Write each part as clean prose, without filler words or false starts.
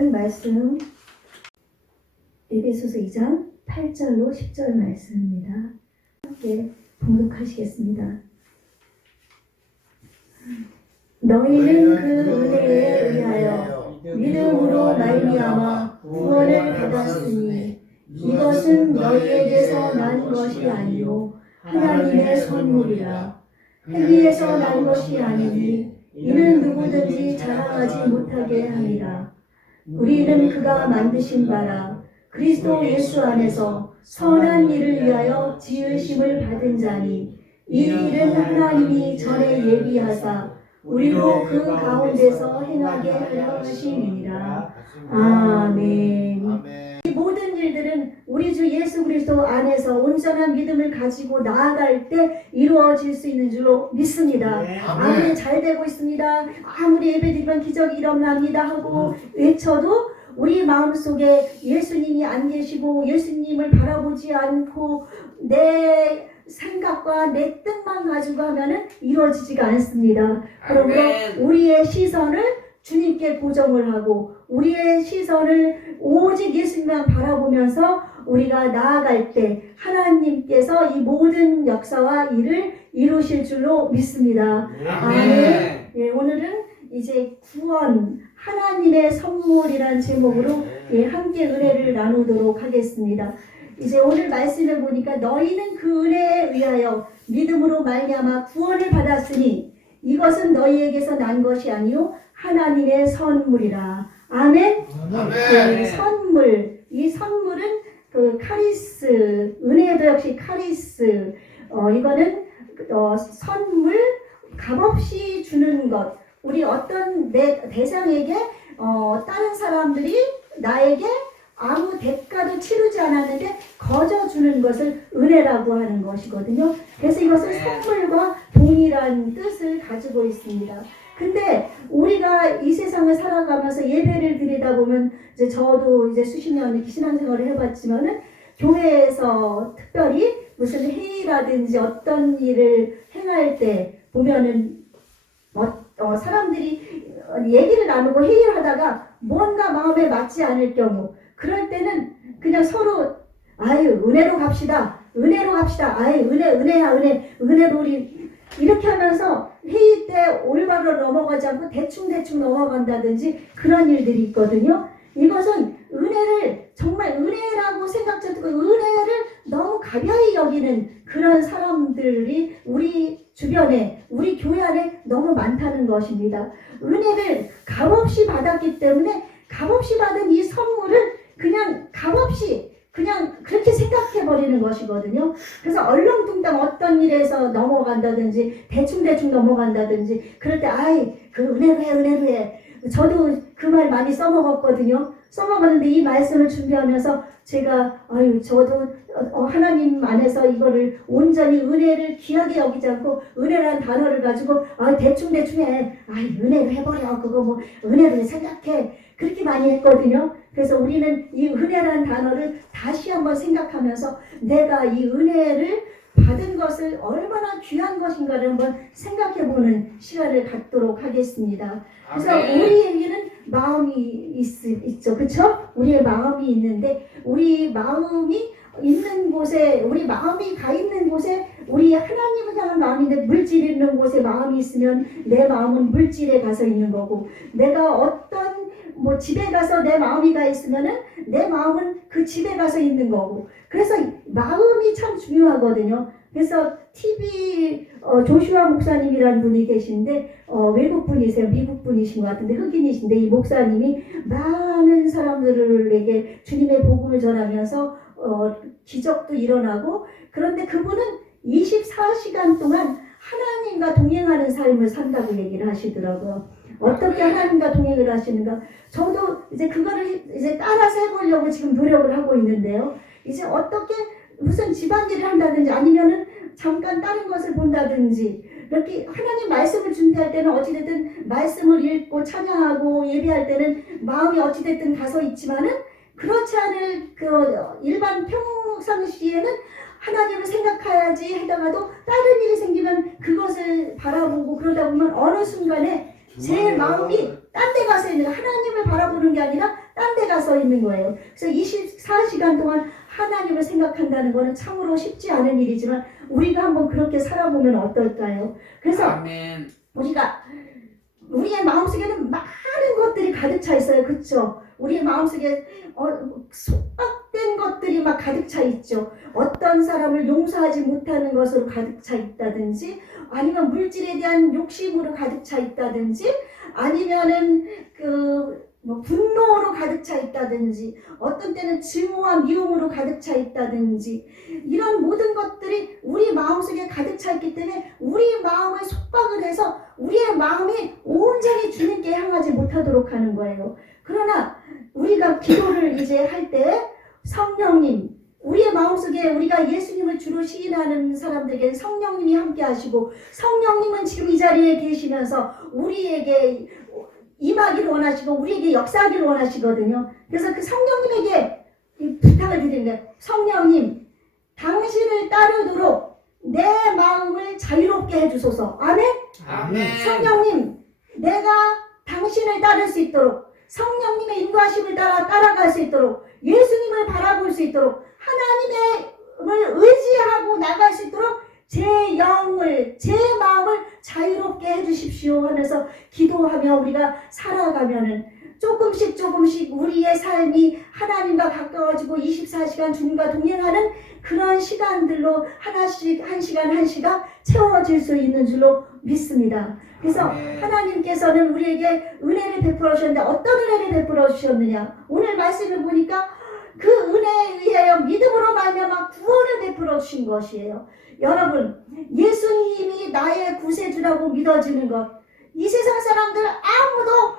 말씀 에베소서 2장 8절로 10절 말씀입니다. 함께 봉독하시겠습니다. 너희는 그 은혜에 의하여 믿음으로 말미암아 구원을 받았으니 이것은 너희에게서 난 것이 아니요 하나님의 선물이라. 행위에서 난 것이 아니니 이는 누구든지 자랑하지 못하게 함이라. 우리는 그가 만드신 바라 그리스도 예수 안에서 선한 일을 위하여 지으심을 받은 자니 이 일은 하나님이 전에 예비하사 우리로 그 가운데서 행하게 하려 하심이니라. 아멘. 이 모든 일들은 우리 주 예수 그리스도 안에서 온전한 믿음을 가지고 나아갈 때 이루어질 수 있는 줄로 믿습니다. 아무리 잘 되고 있습니다, 아무리 예배드리면 기적이 일어납니다 하고 외쳐도 우리 마음속에 예수님이 안 계시고 예수님을 바라보지 않고 내 생각과 내 뜻만 가지고 하면은 이루어지지가 않습니다. 그러므로 우리의 시선을 주님께 고정을 하고 우리의 시선을 오직 예수님만 바라보면서 우리가 나아갈 때 하나님께서 이 모든 역사와 일을 이루실 줄로 믿습니다. 아멘. 예, 오늘은 이제 구원, 하나님의 선물이란 제목으로 함께 은혜를 나누도록 하겠습니다. 이제 오늘 말씀을 보니까 너희는 그 은혜에 의하여 믿음으로 말미암아 구원을 받았으니 이것은 너희에게서 난 것이 아니요 하나님의 선물이라. 아멘. 네, 선물. 이 선물은 그 카리스, 은혜도 역시 카리스. 이거는 선물, 값없이 주는 것. 우리 어떤 내 대상에게 다른 사람들이 나에게 아무 대가도 치르지 않았는데 거저 주는 것을 은혜라고 하는 것이거든요. 그래서 이것은 선물과 동일한 뜻을 가지고 있습니다. 근데 우리가 이 세상을 살아가면서 예배를 드리다 보면 이제 저도 이제 수십 년 이렇게 신앙생활을 해봤지만은 교회에서 특별히 무슨 회의라든지 어떤 일을 행할 때 보면은 사람들이 얘기를 나누고 회의를 하다가 뭔가 마음에 맞지 않을 경우 그럴 때는 그냥 서로 아유 은혜로 갑시다. 아유 은혜로 우리 이렇게 하면서 회의 때 올바로 넘어가지 않고 대충 넘어간다든지 그런 일들이 있거든요. 이것은 은혜를 정말 은혜라고 생각해도 은혜를 너무 가벼이 여기는 그런 사람들이 우리 주변에 우리 교회 안에 너무 많다는 것입니다. 은혜를 값없이 받았기 때문에 값없이 받은 이 선물을 그냥 값없이 그냥 그렇게 생각해버리는 것이거든요. 그래서 얼렁뚱땅 어떤 일에서 넘어간다든지 대충 넘어간다든지 그럴 때 아이 그 은혜로 해. 저도 그 말 많이 써먹었거든요. 써먹었는데 이 말씀을 준비하면서 제가 아유 저도 하나님 안에서 이거를 온전히 은혜를 귀하게 여기지 않고 은혜라는 단어를 가지고 대충 해. 은혜로 해버려. 그거 뭐 은혜로 생각해. 그렇게 많이 했거든요. 그래서 우리는 이 은혜라는 단어를 다시 한번 생각하면서 내가 이 은혜를 받은 것을 얼마나 귀한 것인가를 한번 생각해보는 시간을 갖도록 하겠습니다. 그래서 우리에게는 마음이 있죠. 그렇죠? 우리의 마음이 있는데 우리 마음이 있는 곳에 우리 마음이 가 있는 곳에 우리 하나님을 향한 마음인데 물질이 있는 곳에 마음이 있으면 내 마음은 물질에 가서 있는 거고 내가 어떤 집에 가서 내 마음이 가 있으면은 내 마음은 그 집에 가서 있는 거고 그래서 마음이 참 중요하거든요. 그래서 TV 조슈아 목사님이라는 분이 계신데 외국 분이세요. 미국 분이신 것 같은데 흑인이신데 이 목사님이 많은 사람들에게 주님의 복음을 전하면서 기적도 일어나고 그런데 그분은 24시간 동안 하나님과 동행하는 삶을 산다고 얘기를 하시더라고요. 어떻게 하나님과 동행을 하시는가? 저도 이제 그거를 이제 따라서 해보려고 지금 노력을 하고 있는데요. 이제 어떻게 무슨 집안일을 한다든지 아니면은 잠깐 다른 것을 본다든지 이렇게 하나님 말씀을 준비할 때는 어찌됐든 말씀을 읽고 찬양하고 예배할 때는 마음이 어찌됐든 가서 있지만은 그렇지 않을 그 일반 평상시에는 하나님을 생각해야지 하다가도 다른 일이 생기면 그것을 바라보고 그러다 보면 어느 순간에 제 마음이 딴 데 가서 있는 하나님을 바라보는 게 아니라 서 있는 거예요. 그래서 24시간 동안 하나님을 생각한다는 것은 참으로 쉽지 않은 일이지만 우리가 한번 그렇게 살아보면 어떨까요? 그래서 아멘. 우리의 마음속에는 많은 것들이 가득 차 있어요. 그렇죠? 우리의 마음속에 속박된 것들이 막 가득 차 있죠. 어떤 사람을 용서하지 못하는 것으로 가득 차 있다든지, 아니면 물질에 대한 욕심으로 가득 차 있다든지, 아니면은 분노로 가득 차 있다든지, 어떤 때는 증오와 미움으로 가득 차 있다든지, 이런 모든 것들이 우리 마음속에 가득 차 있기 때문에 우리 마음을 속박을 해서 우리의 마음이 온전히 주님께 향하지 못하도록 하는 거예요. 그러나 우리가 기도를 이제 할 때 성령님, 우리의 마음속에 우리가 예수님을 주로 시인하는 사람들에게 성령님이 함께 하시고, 성령님은 지금 이 자리에 계시면서 우리에게 임하기를 원하시고 우리에게 역사하기를 원하시거든요. 그래서 그 성령님에게 부탁을 드리는 거예요. 성령님, 당신을 따르도록 내 마음을 자유롭게 해주소서. 아멘? 아멘. 성령님, 내가 당신을 따를 수 있도록, 성령님의 인도하심을 따라갈 수 있도록, 예수님을 바라볼 수 있도록, 하나님을 의지하고 나갈 수 있도록 제 영을, 제 마음을 자유롭게 해주십시오 하면서 기도하며 우리가 살아가면은 조금씩 우리의 삶이 하나님과 가까워지고 24시간 주님과 동행하는 그런 시간들로 하나씩 한 시간 채워질 수 있는 줄로 믿습니다. 그래서 하나님께서는 우리에게 은혜를 베풀어 주셨는데 어떤 은혜를 베풀어 주셨느냐? 오늘 말씀을 보니까 그 은혜에 의하여 믿음으로 말미암아 구원을 베풀어 주신 것이에요. 여러분, 예수님이 나의 구세주라고 믿어지는 것, 이 세상 사람들 아무도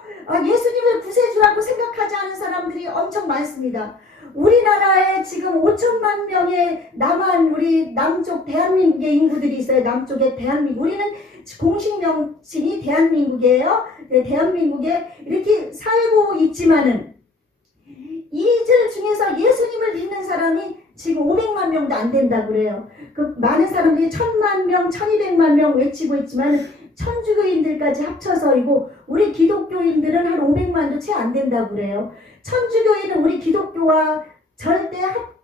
예수님을 구세주라고 생각하지 않은 사람들이 엄청 많습니다. 우리나라에 지금 5천만 명의 우리 남쪽 대한민국의 인구들이 있어요. 남쪽의 대한민국. 우리는 공식 명칭이 대한민국이에요. 네, 대한민국에 이렇게 살고 있지만은 이들 중에서 예수님을 믿는 사람이 지금 500만 명도 안 된다고 그래요. 그 많은 사람들이 1000만 명, 1200만 명 외치고 있지만 천주교인들까지 합쳐서이고 우리 기독교인들은 한 500만도 채 안 된다고 그래요. 천주교인은 우리 기독교와 절대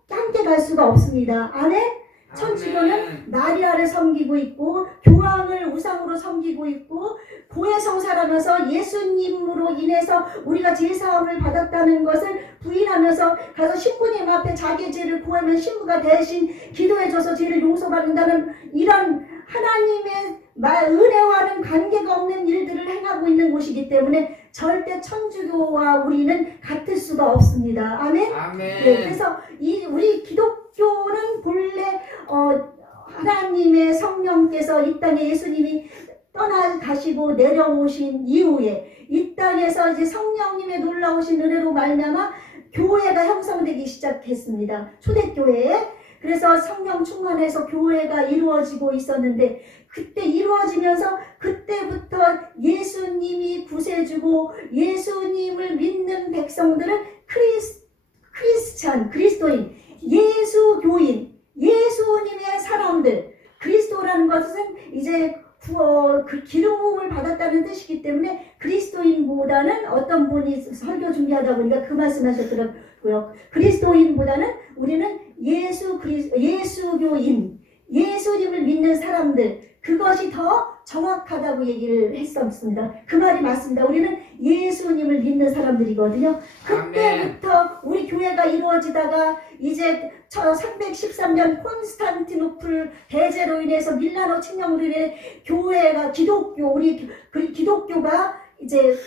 함께 갈 수가 없습니다. 아멘? 천주교는 마리아를 섬기고 있고 교황을 우상으로 섬기고 있고 고해성사라면서 예수님으로 인해서 우리가 제사함을 받았다는 것을 부인하면서 가서 신부님 앞에 자기 죄를 고하면 신부가 대신 기도해줘서 죄를 용서받는다는 이런 하나님의 은혜와는 관계가 없는 일들을 행하고 있는 곳이기 때문에 절대 천주교와 우리는 같을 수가 없습니다. 아멘? 네, 그래서 우리 기독교는 본래 하나님의 성령께서 이 땅에 예수님이 떠나가시고 내려오신 이후에 이 땅에서 이제 성령님의 놀라우신 은혜로 말미암아 교회가 형성되기 시작했습니다. 초대교회에. 그래서 성령 충만해서 교회가 이루어지고 있었는데 그때 이루어지면서 그때부터 예수님이 구세주고 예수님을 믿는 백성들은 그리스도인, 예수교인, 예수님의 사람들, 그리스도라는 것은 이제 그 기름 부음을 받았다는 뜻이기 때문에 그리스도인보다는 어떤 분이 설교 준비하다 보니까 그 말씀하셨더라고요. 그리스도인보다는 우리는 예수교인, 예수님을 믿는 사람들, 그것이 더 정확하다고 얘기를 했었습니다. 그 말이 맞습니다. 우리는 예수님을 믿는 사람들이거든요. 그때부터 우리 교회가 이루어지다가 이제 313년 콘스탄티노플 대제로 인해서 밀라노 침략으로 인해 교회가 우리 기독교가 이제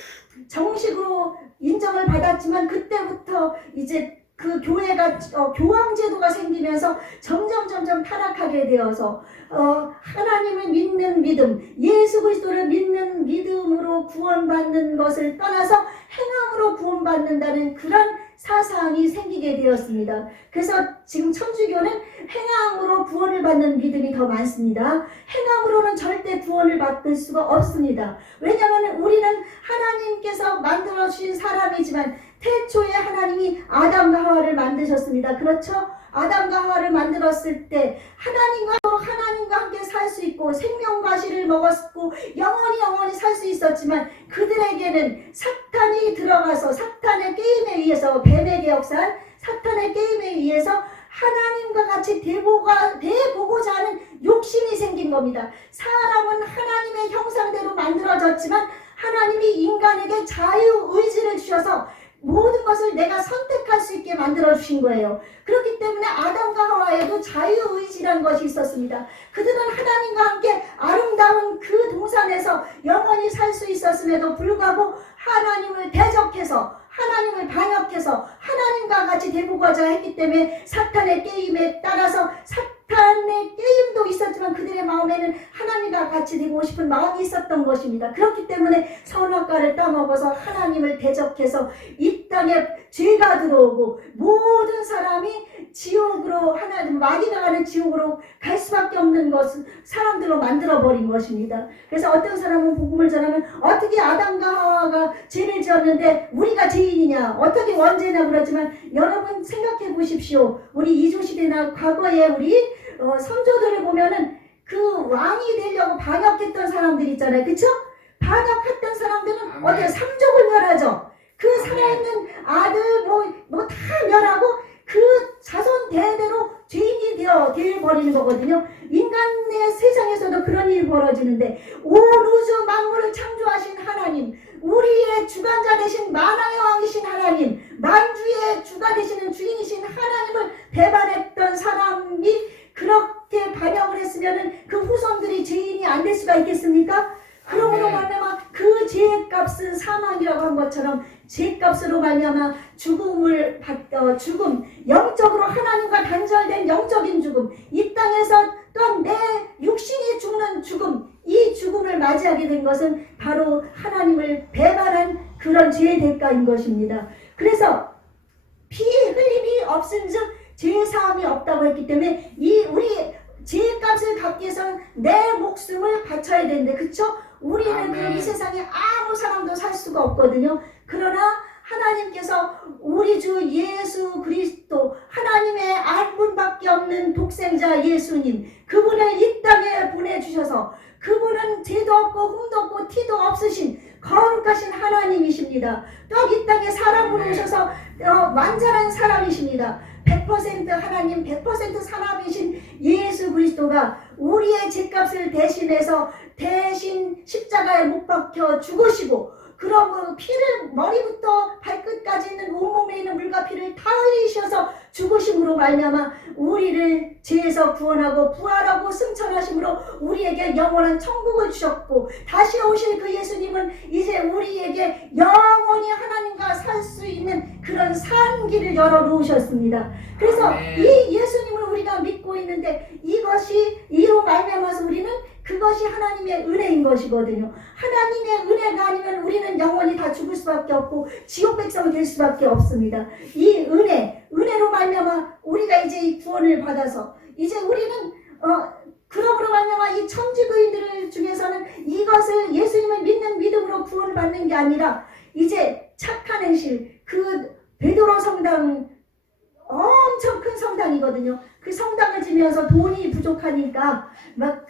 정식으로 인정을 받았지만 그때부터 이제 그 교회가 교황제도가 생기면서 점점 타락하게 되어서 하나님을 믿는 믿음, 예수 그리스도를 믿는 믿음으로 구원받는 것을 떠나서 행함으로 구원받는다는 그런 사상이 생기게 되었습니다. 그래서 지금 천주교는 행함으로 구원을 받는 믿음이 더 많습니다. 행함으로는 절대 구원을 받을 수가 없습니다. 왜냐하면 우리는 하나님께서 만들어주신 사람이지만 태초에 하나님이 아담과 하와를 만드셨습니다. 그렇죠? 아담과 하와를 만들었을 때 하나님과 함께 살 수 있고 생명과실을 먹었고 영원히 살 수 있었지만 그들에게는 사탄이 들어가서 사탄의 게임에 의해서 뱀에게 역사한 사탄의 게임에 의해서 하나님과 같이 대보고자 하는 욕심이 생긴 겁니다. 사람은 하나님의 형상대로 만들어졌지만 하나님이 인간에게 자유의지를 주셔서 모든 것을 내가 선택할 수 있게 만들어 주신 거예요. 그렇기 때문에 아담과 하와에도 자유의지라는 것이 있었습니다. 그들은 하나님과 함께 아름다운 그 동산에서 영원히 살 수 있었음에도 불구하고 하나님을 대적해서 하나님을 반역해서 하나님과 같이 대보고자 했기 때문에 사탄의 게임에 따라서 사탄의 게임도 있었지만 그들의 마음에는 하나님과 같이 되고 싶은 마음이 있었던 것입니다. 그렇기 때문에 선악과를 따먹어서 하나님을 대적해서 이 땅에 죄가 들어오고 모든 사람이 지옥으로 하나님 마귀가 가는 지옥으로 갈 수밖에 없는 것을 사람들로 만들어버린 것입니다. 그래서 어떤 사람은 복음을 전하면 어떻게 아담과 하와가 죄를 지었는데 우리가 죄인이냐 어떻게 원죄나 그러지만 여러분 생각해 보십시오. 우리 이조시대나 과거에 우리 선조들을 보면은 그 왕이 되려고 반역했던 사람들 있잖아요. 그쵸? 반역했던 사람들은 어떻게 삼족을 멸하죠. 그 살아있는 아들 뭐 다 멸하고 그 자손 대대로 죄인이 되어버리는 거거든요. 인간의 세상에서도 그런 일이 벌어지는데 온 우주 만물을 창조하신 하나님, 우리의 주관자 되신 만왕의 왕이신 하나님, 만주의 주가 되시는 주인이신 하나님을 배반했던 사람이 그렇게 반역을 했으면 그 후손들이 죄인이 안 될 수가 있겠습니까? 그러므로 말미암아 그 죄의 값은 사망이라고 한 것처럼 죄값으로 말미암아 죽음, 영적으로 하나님과 단절된 영적인 죽음, 이 땅에서 또한 내 육신이 죽는 죽음, 이 죽음을 맞이하게 된 것은 바로 하나님을 배반한 그런 죄의 대가인 것입니다. 그래서 피 흘림이 없은즉 죄 사함이 없다고 했기 때문에 우리 죄값을 갚기 위해서는 내 목숨을 바쳐야 되는데, 그쵸? 우리는 이 세상에 아무 사람도 살 수가 없거든요. 그러나 하나님께서 우리 주 예수 그리스도, 하나님의 안분밖에 없는 독생자 예수님, 그분을 이 땅에 보내주셔서 그분은 죄도 없고 흠도 없고 티도 없으신 거룩하신 하나님이십니다. 또 이 땅에 사람으로 오셔서 완전한 사람이십니다. 100% 하나님, 100% 사람이신 예수 그리스도가 우리의 죄값을 대신해서 대신 십자가에 못 박혀 죽으시고, 그러고 피를 머리부터 발끝까지 있는 온몸에 있는 물과 피를 다 흘리셔서 죽으심으로 말미암아 우리를 죄에서 구원하고 부활하고 승천하심으로 우리에게 영원한 천국을 주셨고, 다시 오실 그 예수님은 이제 우리에게 영원히 하나님과 살 수 있는 그런 산 길을 열어놓으셨습니다. 그래서 이 예수님을 우리가 믿고 있는데 이것이 이로 말미암아서 우리는 그것이 하나님의 은혜인 것이거든요. 하나님의 은혜가 아니면 우리는 영원히 다 죽을 수밖에 없고 지옥 백성이 될 수밖에 없습니다. 이 은혜로 말미암아 우리가 이제 이 구원을 받아서 이제 우리는 그러므로 말미암아 이 천주교인들 중에서는 이것을 예수님을 믿는 믿음으로 구원을 받는 게 아니라 이제 착한 행실, 그 베드로 성당, 엄청 큰 성당이거든요. 그 성당을 지면서 돈이 부족하니까 막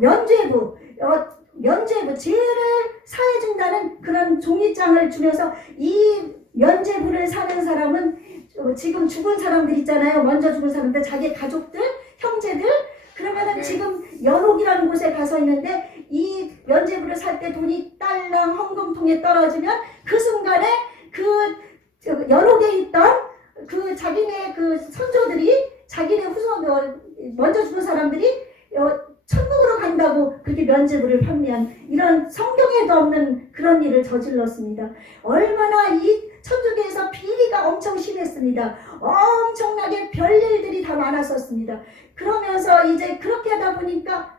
면죄부 죄를 사해준다는 그런 종이장을 주면서 이 면죄부를 사는 사람은 지금 죽은 사람들 있잖아요. 먼저 죽은 사람들, 자기 가족들, 형제들, 그러면은 지금 연옥이라는 곳에 가서 있는데 이 면죄부를 살 때 돈이 딸랑 헌금통에 떨어지면 그 순간에 그 연옥에 있던 그 자기네 그 선조들이, 자기네 후손 먼저 죽은 사람들이 천국으로 간다고 그렇게 면죄부를 판매한 이런 성경에도 없는 그런 일을 저질렀습니다. 얼마나 이 천주교에서 비리가 엄청 심했습니다. 엄청나게 별일들이 다 많았었습니다. 그러면서 이제 그렇게 하다 보니까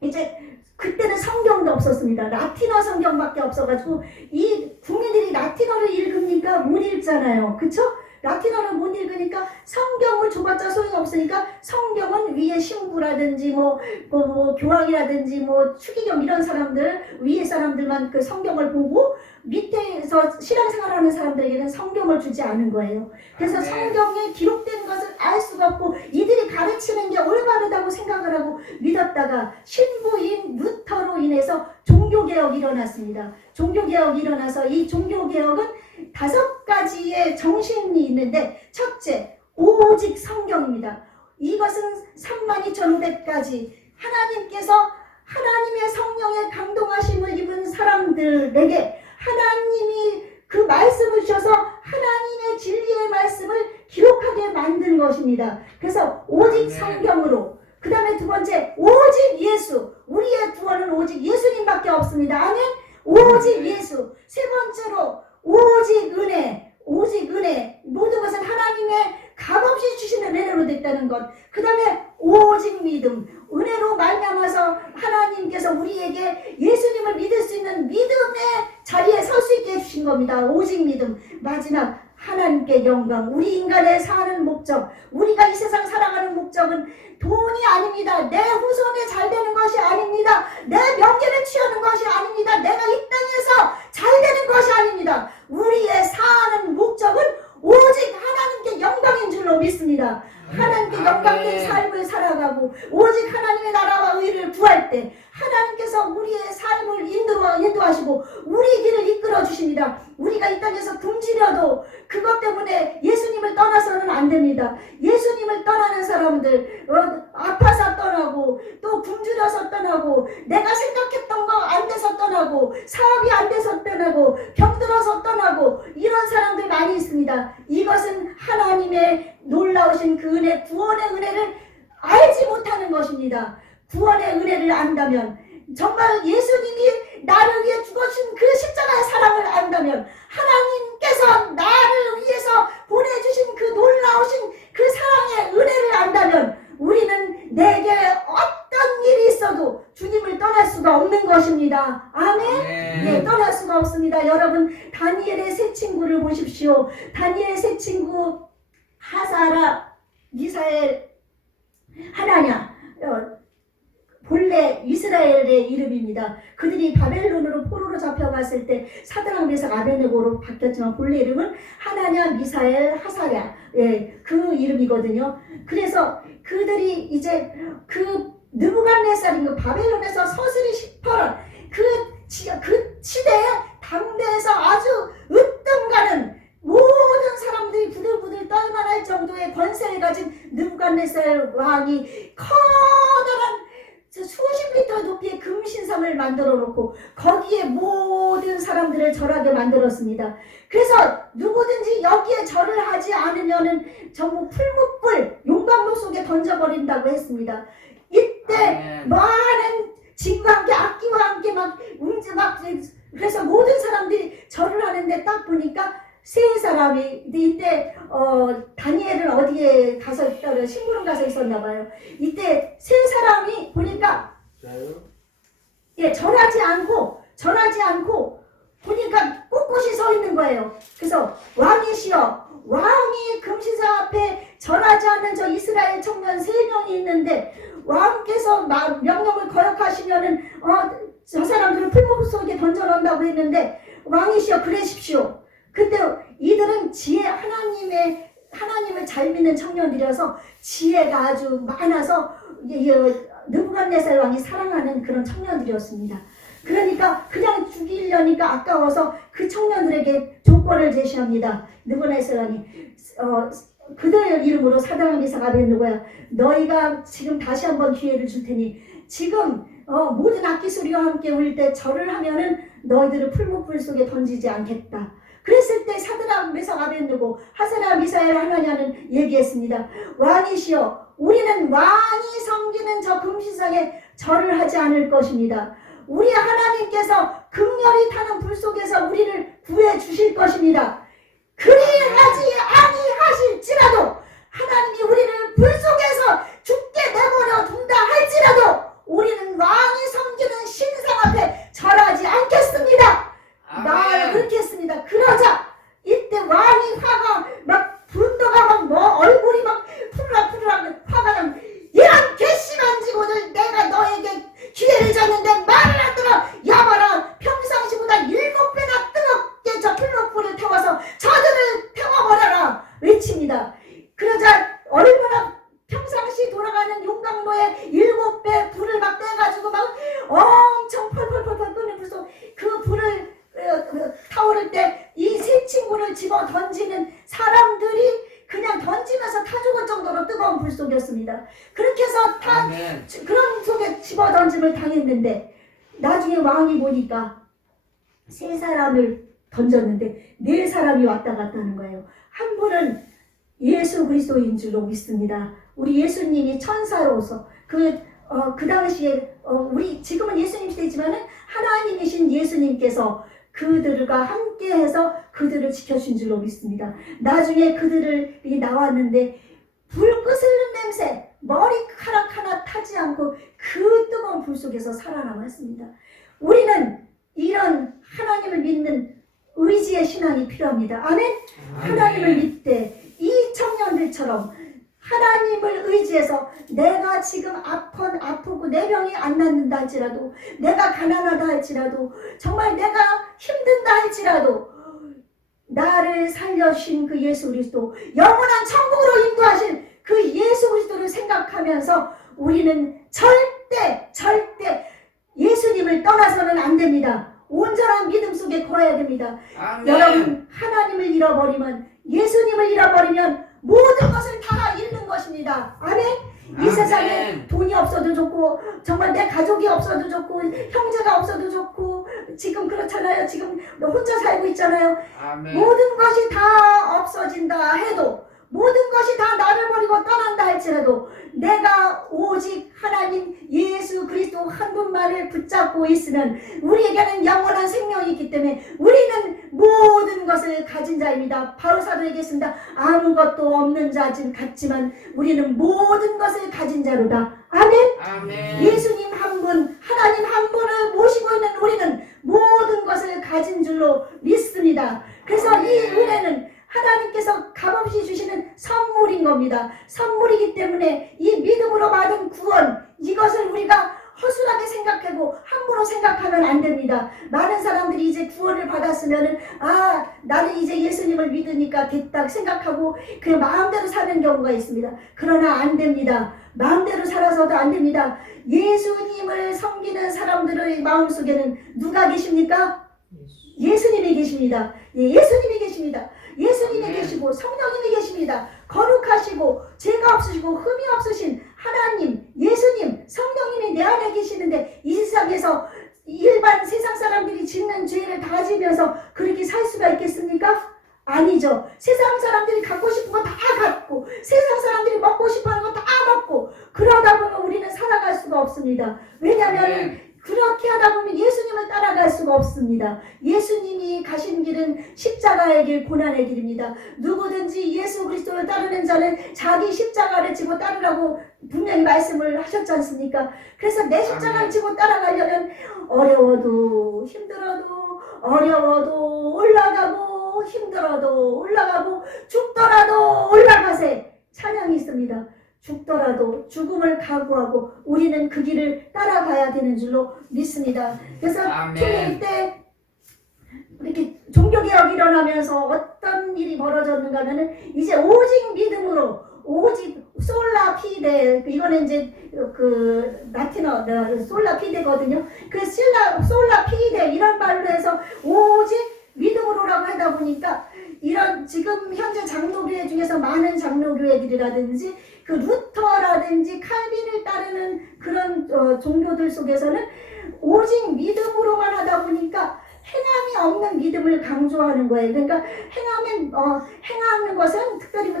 이제 그때는 성경도 없었습니다. 라틴어 성경밖에 없어가지고 이 국민들이 라틴어를 읽으니까 못 읽잖아요. 그쵸? 라틴어를 못 읽으니까 성경을 줘봤자 소용이 없으니까 성경은 위에 신부라든지 교황이라든지 추기경 이런 사람들, 위에 사람들만 그 성경을 보고 밑에서 신앙생활하는 사람들에게는 성경을 주지 않은 거예요. 그래서 성경에 기록된 것을 알 수가 없고 이들이 가르치는 게 올바르다고 생각을 하고 믿었다가 신부인 루터로 인해서 종교개혁이 일어났습니다. 종교개혁이 일어나서 이 종교개혁은 5가지의 정신이 있는데, 첫째, 오직 성경입니다. 이것은 32,500가지 하나님께서 하나님의 성령의 감동하심을 입은 사람들에게 하나님이 그 말씀을 주셔서 하나님의 진리의 말씀을 기록하게 만든 것입니다. 그래서 오직 성경으로, 그 다음에 두 번째, 오직 예수. 우리의 구원은 오직 예수님밖에 없습니다. 아멘. 오직 예수. 세 번째로 오직 은혜. 오직 은혜. 모든 것은 하나님의 값없이 주시는 은혜로 됐다는 것. 그 다음에 오직 믿음. 은혜로 말미암아서 하나님께서 우리에게 예수님을 믿을 수 있는 믿음의 자리에 설 수 있게 해주신 겁니다. 오직 믿음. 마지막, 하나님께 영광. 우리 인간의 사는 목적, 우리가 이 세상 살아가는 목적은 돈이 아닙니다. 내 후손에 잘 되는 것이 아닙니다. 내 명예를 취하는 것이 아닙니다. 내가 이 땅에서 잘 되는 것이 아닙니다. 우리의 사는 목적은 오직 하나님께 영광인 줄로 믿습니다. 하나님께 영광된 삶을 살아가고 오직 하나님의 나라와 의를 구할 때 하나님께서 우리의 삶을 인도하시고 우리 길을 이끌어 주십니다. 우리가 이 땅에서 굶주려도 그것 때문에 예수님을 떠나서는 안 됩니다. 예수님을 떠나는 사람들, 아파서 떠나고 또 굶주려서 떠나고 내가 생각했던 거 안 돼서 떠나고 사업이 안 돼서 떠나고 병들어서 떠나고 이런 사람들 많이 있습니다. 이것은 하나님의 놀라우신 그 은혜, 구원의 은혜를 알지 못하는 것입니다. 구원의 은혜를 안다면, 정말 예수님이 나를 위해 죽어주신 그 십자가의 사랑을 안다면, 하나님께서 나를 위해서 보내주신 그 놀라우신 그 사랑의 은혜를 안다면 우리는 내게 어떤 일이 있어도 주님을 떠날 수가 없는 것입니다. 아멘. 네, 떠날 수가 없습니다. 여러분, 다니엘의 세 친구를 보십시오. 다니엘의 세 친구 하사라, 미사엘, 하나냐, 본래 이스라엘의 이름입니다. 그들이 바벨론으로 포로로 잡혀갔을 때 사드락 메삭 아베느고로 바뀌었지만 본래 이름은 하나냐, 미사엘, 하사랴, 그 이름이거든요. 그래서 그들이 이제 그 느부갓네살인 그 바벨론에서 서슬이 18원 그 시대에 당대에서 아주 으뜸가는 모든 사람들이 부들부들 떨만할 정도의 권세를 가진 느부갓네살 왕이 커다란 수십 미터 높이의 금신상을 만들어 놓고 거기에 모든 사람들을 절하게 만들었습니다. 그래서 누구든지 여기에 절을 하지 않으면은 전부 풀무불 용광로 속에 던져버린다고 했습니다. 이때 많은 지구와 함께 악기와 함께 막 그래서 모든 사람들이 절을 하는데 딱 보니까 세 사람이 이때 다니엘은 어디에 가서 있다 심부름 가서 있었나 봐요. 이때 세 사람이 보니까 절하지 않고 보니까 꿋꿋이 서 있는 거예요. 그래서 왕이시여, 왕이 금신상 앞에 절하지 않는 저 이스라엘 청년 3명이 있는데 왕께서 명령을 거역하시면은 저 사람들을 풀무불 속에 던져놓는다고 했는데 왕이시여 그러십시오. 근데 이들은 하나님을 잘 믿는 청년들이어서 지혜가 아주 많아서 느부갓네살 왕이 사랑하는 그런 청년들이었습니다. 그러니까 그냥 죽이려니까 아까워서 그 청년들에게 조건을 제시합니다. 느부갓네살 왕이 그들 이름으로 사드락 메삭 아벳느고야, 너희가 지금 다시 한번 기회를 줄 테니 지금 모든 악기 소리와 함께 울 때 절을 하면은 너희들을 풀무불 속에 던지지 않겠다. 그랬을 때 사드락 메삭 아벳느고 하사랴 미사엘 하나냐는 얘기했습니다. 왕이시여, 우리는 왕이 섬기는 저 금신상에 절을 하지 않을 것입니다. 우리 하나님께서 극렬히 타는 불 속에서 우리를 구해 주실 것입니다. 그리하지 아니하실지라도 하나님이 우리를 불 속에서 죽게 내버려 둔다 할지라도 우리는 왕이 섬기는 신상 앞에 절하지 않겠습니다. 나 그렇게 했습니다. 그러자 이때 왕이 화가 막 분노가 막 얼굴이 막 푸르락 화가 나, 이런 괘씸한 직원을 내가 너에게 기회를 줬는데 말을 안 들어. 야봐라, 평상시보다 7배나 있습니다. 그러자 얼마나 평상시 돌아가는 용광로에 7배 불을 막 떼가지고 막 엄청 펄펄펄펄 끓는 불속, 그 불을 타오를 때 이 세 친구를 집어 던지는 사람들이 그냥 던지면서 타 죽을 정도로 뜨거운 불 속이었습니다. 그렇게 해서 다 그런 속에 집어 던짐을 당했는데, 나중에 왕이 보니까 3사람을 던졌는데 4사람이 왔다 갔다는 거예요. 한 분은 예수 그리스도인 줄로 믿습니다. 우리 예수님이 천사로서 그 당시에 우리 지금은 예수님 시대지만은 하나님이신 예수님께서 그들과 함께해서 그들을 지켜준 줄로 믿습니다. 나중에 그들이 나왔는데 불 끄스는 냄새, 머리카락 하나 타지 않고 그 뜨거운 불 속에서 살아남았습니다. 우리는 이런 하나님을 믿는 의지의 신앙이 필요합니다. 아멘? 하나님을 믿되 이 청년들처럼 하나님을 의지해서 내가 지금 아프고 내 병이 안 낫는다 할지라도, 내가 가난하다 할지라도, 정말 내가 힘든다 할지라도 나를 살려주신 그 예수 그리스도, 영원한 천국으로 인도하신 그 예수 그리스도를 생각하면서 우리는 절대 예수님을 떠나서는 안 됩니다. 온전한 믿음 속에 걸어야 됩니다. 아멘. 여러분, 하나님을 잃어버리면, 예수님을 잃어버리면 모든 것을 다 잃는 것입니다. 아멘? 이 세상에 돈이 없어도 좋고, 정말 내 가족이 없어도 좋고, 형제가 없어도 좋고, 지금 그렇잖아요. 지금 혼자 살고 있잖아요. 아멘. 모든 것이 다 없어진다 해도, 모든 것이 다 나를 버리고 떠난다 할지라도 내가 오직 하나님 예수 그리스도 한 분만을 붙잡고 있으면 우리에게는 영원한 생명이 있기 때문에 우리는 모든 것을 가진 자입니다. 바울 사도 얘기했습니다. 아무것도 없는 자 같지만 우리는 모든 것을 가진 자로다. 아멘. 아멘. 예수님 한 분, 하나님 한 분을 모시고 있는 우리는 모든 것을 가진 줄로 믿습니다. 그래서 아멘. 이 은혜는 하나님께서 값없이 주시는 선물인 겁니다. 선물이기 때문에 이 믿음으로 받은 구원, 이것을 우리가 허술하게 생각하고 함부로 생각하면 안 됩니다. 많은 사람들이 이제 구원을 받았으면은 나는 이제 예수님을 믿으니까 됐다 생각하고 그냥 마음대로 사는 경우가 있습니다. 그러나 안 됩니다. 마음대로 살아서도 안 됩니다. 예수님을 섬기는 사람들의 마음속에는 누가 계십니까? 예수님이 계십니다. 예수님이 계십니다. 예수님이 계시고 성령님이 계십니다. 거룩하시고 죄가 없으시고 흠이 없으신 하나님, 예수님, 성령님이 내 안에 계시는데 이 세상에서 일반 세상 사람들이 짓는 죄를 다 지면서 그렇게 살 수가 있겠습니까? 아니죠. 세상 사람들이 갖고 싶은 거 다 갖고, 세상 사람들이 먹고 싶어하는 거 다 먹고, 그러다 보면 우리는 살아갈 수가 없습니다. 왜냐하면 그렇게 하다 보면 예수님을 따라갈 수가 없습니다. 예수님이 가신 길은 십자가의 길, 고난의 길입니다. 누구든지 예수 그리스도를 따르는 자는 자기 십자가를 지고 따르라고 분명히 말씀을 하셨지 않습니까? 그래서 내 십자가를 지고 따라가려면 어려워도 힘들어도, 어려워도 올라가고 힘들어도 올라가고 죽더라도 올라가세. 찬양이 있습니다. 죽더라도 죽음을 각오하고 우리는 그 길을 따라가야 되는 줄로 믿습니다. 그래서 초림 때 이렇게 종교개혁이 일어나면서 어떤 일이 벌어졌는가 하면은 이제 오직 믿음으로, 오직 솔라 피데, 이거는 이제 그 라틴어 솔라 피데거든요. 그 솔라 피데 이런 말로 해서 오직 믿음으로라고 하다 보니까 이런 지금 현재 장로교회 중에서 많은 장로교회들이라든지 그 루터라든지 칼빈을 따르는 그런 종교들 속에서는 오직 믿음으로만 하다 보니까 행함이 없는 믿음을 강조하는 거예요. 그러니까 행하는 것은 특별히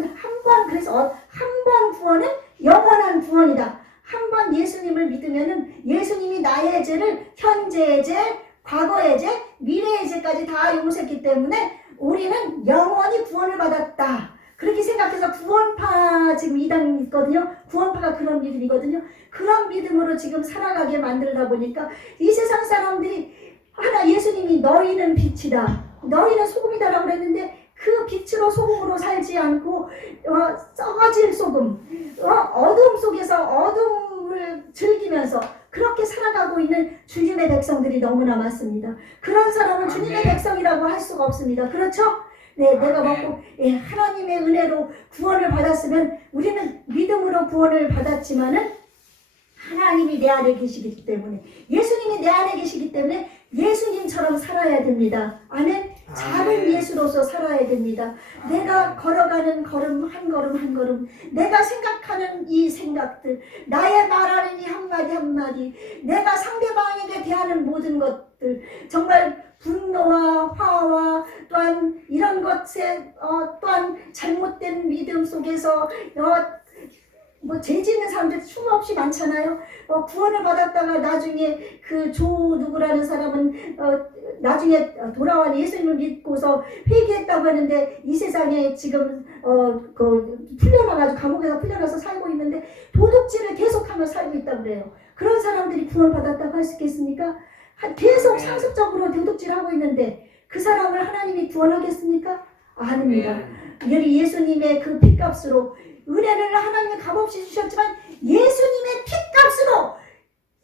그래서 한 번 구원은 영원한 구원이다. 한 번 예수님을 믿으면은 예수님이 나의 죄를 현재의 죄, 과거의 죄, 미래의 죄까지 다 용서했기 때문에 우리는 영원히 구원을 받았다. 그렇게 생각해서 구원파 지금 이단 있거든요. 구원파가 그런 믿음이거든요. 그런 믿음으로 지금 살아가게 만들다 보니까 이 세상 사람들이 예수님이 너희는 빛이다, 너희는 소금이다라고 그랬는데 그 빛으로 소금으로 살지 않고 썩어질 소금, 어둠 속에서 어둠을 즐기면서 그렇게 살아가고 있는 주님의 백성들이 너무나 많습니다. 그런 사람은 주님의 백성이라고 할 수가 없습니다. 그렇죠? 네, 내가 먹고 하나님의 은혜로 구원을 받았으면 우리는 믿음으로 구원을 받았지만은 하나님이 내 안에 계시기 때문에 예수님이 내 안에 계시기 때문에 예수님처럼 살아야 됩니다. 아멘. 작은 예수로서 살아야 됩니다. 내가 걸어가는 걸음 한 걸음 한 걸음, 내가 생각하는 이 생각들, 나의 말하는 이 한마디 한마디, 내가 상대방에게 대하는 모든 것들, 정말 분노와 화와 또한 이런 것에 또한 잘못된 믿음 속에서 죄 짓는 사람들 수없이 많잖아요. 구원을 받았다가 나중에 그 조 누구라는 사람은 나중에 돌아와 예수님을 믿고서 회개했다고 하는데 이 세상에 지금 풀려나가지고 감옥에서 풀려나서 살고 있는데 도둑질을 계속하며 살고 있다고 그래요. 그런 사람들이 구원 받았다고 할 수 있겠습니까? 계속 상습적으로 도둑질하고 있는데 그 사람을 하나님이 구원하겠습니까? 아닙니다. 여기 예수님의 그 핏값으로 은혜를 하나님이 값없이 주셨지만 예수님의 핏값으로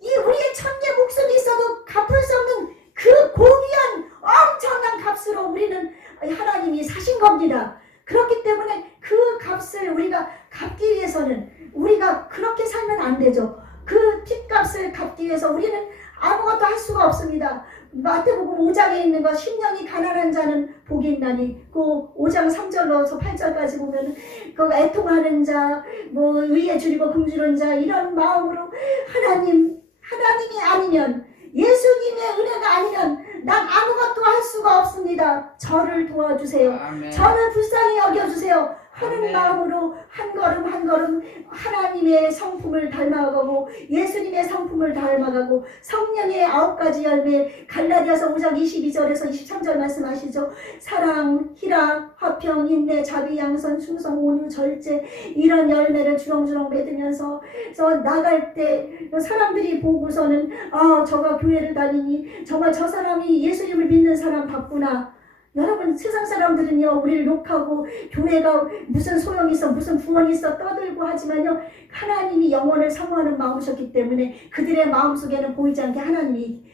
이 우리의 천재 목숨이 있어도 갚을 수 없는 그 고귀한 엄청난 값으로 우리는 하나님이 사신 겁니다. 그렇기 때문에 그 값을 우리가 갚기 위해서는 우리가 그렇게 살면 안 되죠. 그 핏값을 갚기 위해서 우리는 아무것도 할 수가 없습니다. 마태복음 5장에 있는 것, 심령이 가난한 자는 복이 있나니, 그 5장 3절로서 8절까지 보면 그 애통하는 자, 의에 줄이고 금주는 자, 이런 마음으로 하나님이 아니면, 예수님의 은혜가 아니면 난 아무것도 할 수가 없습니다. 저를 도와주세요. 아멘. 저를 불쌍히 여겨주세요 하는 아멘. 마음으로 한 걸음 한 걸음 하나님의 성품을 닮아가고 예수님의 성품을 닮아가고 성령의 9가지 열매, 갈라디아서 5장 22절에서 23절 말씀하시죠. 사랑, 희락, 화평, 인내, 자비, 양선, 충성, 온유, 절제, 이런 열매를 주렁주렁 맺으면서 나갈 때 사람들이 보고서는 저가 교회를 다니니 정말 저 사람이 예수님을 믿는 사람 같구나. 여러분, 세상 사람들은요 우리를 욕하고 교회가 무슨 소용이 있어 무슨 구원이 있어 떠들고 하지만요, 하나님이 영혼을 사모하는 마음이셨기 때문에 그들의 마음속에는 보이지 않게 하나님이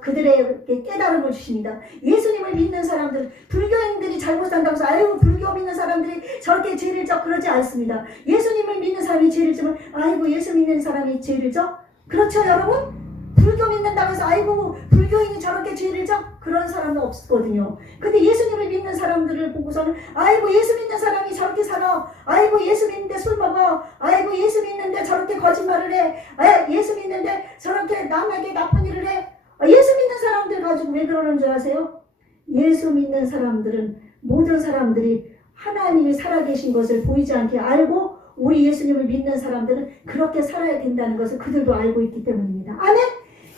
그들에게 깨달음을 주십니다. 예수님을 믿는 사람들, 불교인들이 잘못 산다고 해서 아유 불교 믿는 사람들이 저렇게 죄를 져, 그러지 않습니다. 예수님을 믿는 사람이 죄를 지면 아이고 예수 믿는 사람이 죄를 져? 그렇죠 여러분? 불교 믿는다고 해서 아이고 불교인이 저렇게 죄를 져? 그런 사람은 없거든요. 근데 예수님을 믿는 사람들을 보고서는 아이고 예수 믿는 사람이 저렇게 살아, 아이고 예수 믿는데 술 먹어, 아이고 예수 믿는데 저렇게 거짓말을 해, 예수 믿는데 저렇게 남에게 나쁜 일을 해. 예수 믿는 사람들 가지고 왜 그러는 줄 아세요? 예수 믿는 사람들은 모든 사람들이 하나님이 살아계신 것을 보이지 않게 알고 우리 예수님을 믿는 사람들은 그렇게 살아야 된다는 것을 그들도 알고 있기 때문입니다. 아멘?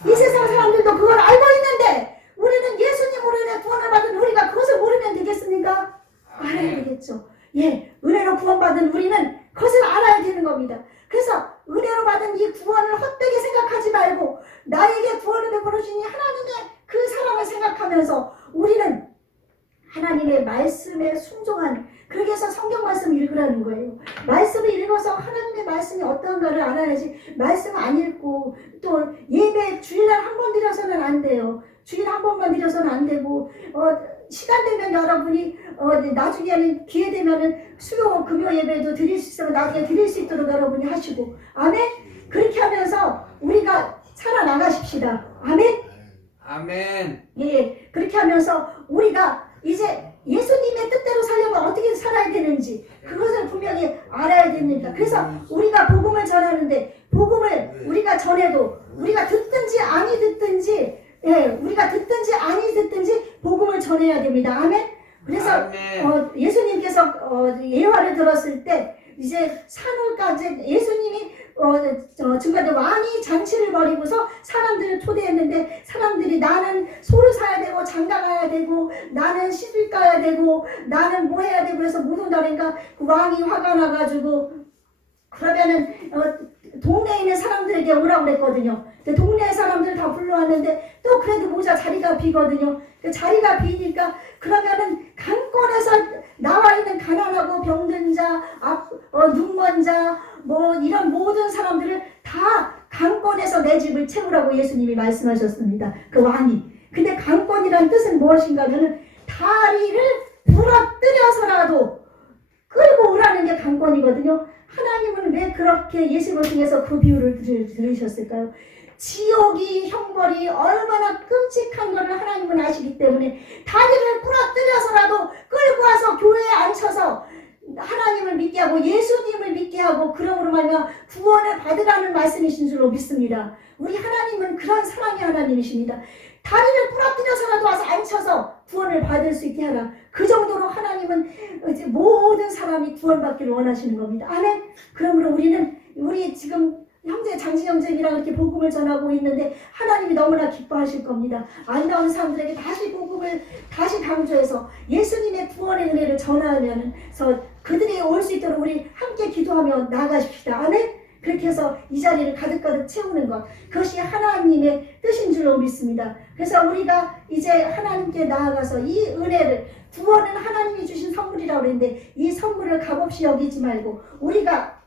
이 세상 사람들도 그걸 알고 있는데 우리는 예수님으로 인해 구원을 받은 우리가 그것을 모르면 되겠습니까? 알아야 되겠죠. 은혜로 구원받은 우리는 그것을 알아야 되는 겁니다. 그래서 은혜로 받은 이 구원을 헛되게 생각하지 말고 나에게 구원을 베풀어 주신 하나님의 그 사랑을 생각하면서 우리는 하나님의 말씀에 순종한, 그렇게 해서 성경 말씀을 읽으라는 거예요. 말씀을 읽어서 하나님의 말씀이 어떤가를 알아야지, 말씀 안 읽고 또 예배 주일날 한 번 드려서는 안 돼요. 주일 한 번만 드려서는 안 되고 시간 되면 여러분이 나중에는 기회 되면은 수요 금요 예배도 드릴 수 있으면 나중에 드릴 수 있도록 여러분이 하시고, 아멘. 그렇게 하면서 우리가 살아나가십시다. 아멘. 아멘. 그렇게 하면서 우리가 이제 예수님의 뜻대로 살려면 어떻게 살아야 되는지 그것을 분명히 알아야 됩니다. 그래서 우리가 복음을 전하는데 복음을 우리가 전해도 우리가 듣든지 아니 듣든지 우리가 듣든지 아니 듣든지 복음을 전해야 됩니다. 아멘. 그래서 예수님께서 예화를 들었을 때 이제 산울까지 예수님이 중간에 왕이 잔치를 벌이고서 사람들을 초대했는데 사람들이 나는 소를 사야 되고 장가 가야 되고 나는 시집 가야 되고 나는 뭐 해야 되고 그래서 못 온다니까 그 왕이 화가 나가지고 그러면은 동네에 있는 사람들에게 오라고 그랬거든요. 동네 사람들 다 불러왔는데 또 그래도 모자 자리가 비거든요. 그 자리가 비니까 그러면은 강권에서 나와 있는 가난하고 병든 자, 눈먼 자, 이런 모든 사람들을 다 강권에서 내 집을 채우라고 예수님이 말씀하셨습니다. 그 왕이. 근데 강권이란 뜻은 무엇인가 하면은 다리를 부러뜨려서라도 끌고 오라는 게 관건이거든요. 하나님은 왜 그렇게 예수님을 통해서 그 비유를 들으셨을까요? 지옥이 형벌이 얼마나 끔찍한 것을 하나님은 아시기 때문에 다리를 부러뜨려서라도 끌고 와서 교회에 앉혀서 하나님을 믿게 하고 예수님을 믿게 하고 그러므로 말미암아 구원을 받으라는 말씀이신 줄로 믿습니다. 우리 하나님은 그런 사랑의 하나님이십니다. 다리를 부러뜨려서라도 와서 앉혀서 구원을 받을 수 있게 하라. 그 정도로 하나님은 이제 모든 사람이 구원받기를 원하시는 겁니다. 아멘. 그러므로 우리 지금 형제 장신 형제님이랑 이렇게 복음을 전하고 있는데 하나님이 너무나 기뻐하실 겁니다. 안 나온 사람들에게 다시 복음을 다시 강조해서 예수님의 구원의 은혜를 전하면서 그들이 올 수 있도록 우리 함께 기도하며 나아가십시다. 아멘. 그렇게 해서 이 자리를 가득가득 채우는 것, 그것이 하나님의 뜻인 줄로 믿습니다. 그래서 우리가 이제 하나님께 나아가서 이 은혜를, 구원은 하나님이 주신 선물이라고 그랬는데 이 선물을 값없이 여기지 말고 우리가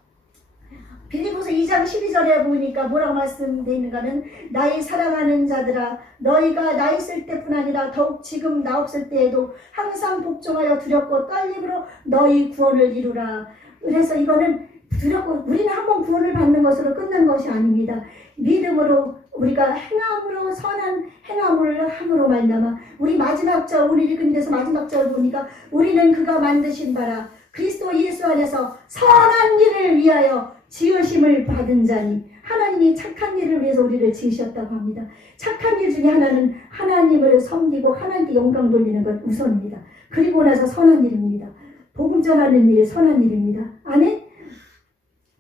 빌립보서 2장 12절에 보니까 뭐라고 말씀되어 있는가는 나의 사랑하는 자들아 너희가 나 있을 때뿐 아니라 더욱 지금 나 없을 때에도 항상 복종하여 두렵고 떨림으로 너희 구원을 이루라. 그래서 이거는 두렵고 우리는 한번 구원을 받는 것으로 끝난 것이 아닙니다. 믿음으로 우리가 행함으로 선한 행함을 함으로 말미암아 우리 마지막 절 오늘 읽은 데서 마지막 절 보니까 우리는 그가 만드신 바라 그리스도 예수 안에서 선한 일을 위하여 지으심을 받은 자니 하나님이 착한 일을 위해서 우리를 지으셨다고 합니다. 착한 일 중에 하나는 하나님을 섬기고 하나님께 영광 돌리는 것 우선입니다. 그리고 나서 선한 일입니다. 복음 전하는 일 선한 일입니다. 아멘.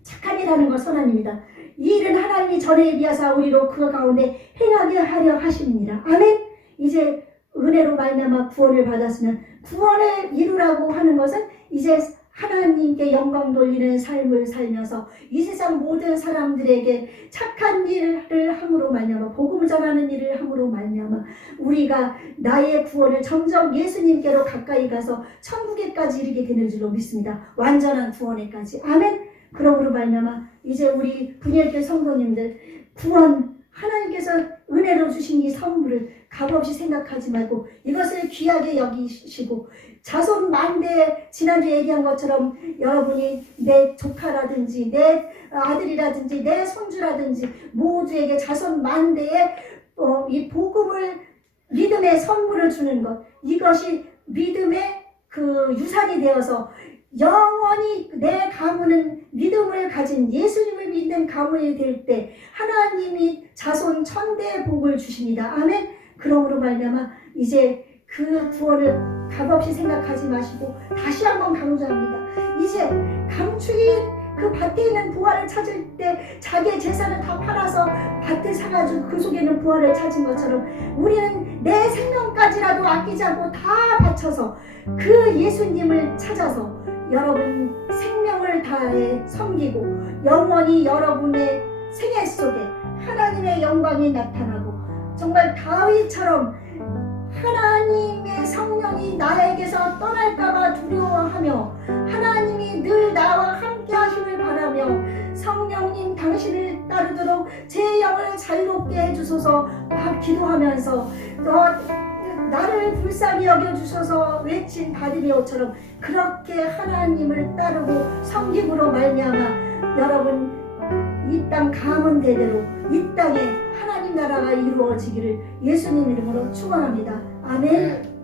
착한 일하는 것 선한 일입니다. 이 일은 하나님이 전에 비하사 우리로 그 가운데 행하게 하려 하십니다. 아멘. 이제 은혜로 말미암아 구원을 받았으면 구원을 이루라고 하는 것은 이제 하나님께 영광 돌리는 삶을 살면서 이 세상 모든 사람들에게 착한 일을 함으로 말미암아 복음을 전하는 일을 함으로 말미암아 우리가 나의 구원을 점점 예수님께로 가까이 가서 천국에까지 이르게 되는 줄로 믿습니다. 완전한 구원에까지. 아멘. 그러므로 말미암아 이제 우리 분열교회 성도님들 구원 하나님께서 은혜로 주신 이 선물을 값없이 생각하지 말고 이것을 귀하게 여기시고 자손 만대 지난주에 얘기한 것처럼 여러분이 내 조카라든지 내 아들이라든지 내 손주라든지 모두에게 자손 만대의 이 복음을 믿음의 선물을 주는 것 이것이 믿음의 그 유산이 되어서 영원히 내 가문은 믿음을 가진 예수님을 믿는 가문이 될 때 하나님이 자손 천대의 복을 주십니다. 아멘. 그러므로 말미암아 이제 그 구원을 값없이 생각하지 마시고 다시 한번 강조합니다. 이제 감추인 그 밭에 있는 부활을 찾을 때 자기의 재산을 다 팔아서 밭을 사가지고 그 속에는 부활을 찾은 것처럼 우리는 내 생명까지라도 아끼지 않고 다 바쳐서 그 예수님을 찾아서 여러분 생명을 다해 섬기고 영원히 여러분의 생애 속에 하나님의 영광이 나타나고 정말 다윗처럼 하나님의 성령이 나에게서 떠날까봐 두려워하며 하나님이 늘 나와 함께 하심을 바라며 성령님 당신을 따르도록 제 영을 자유롭게 해주소서 막 기도하면서 나를 불쌍히 여겨주셔서 외친 바디메오처럼 그렇게 하나님을 따르고 섬김으로 말미암아 여러분 이 땅 가문 대대로 이 땅에 하나님 나라가 이루어지기를 예수님 이름으로 축원합니다. 아멘.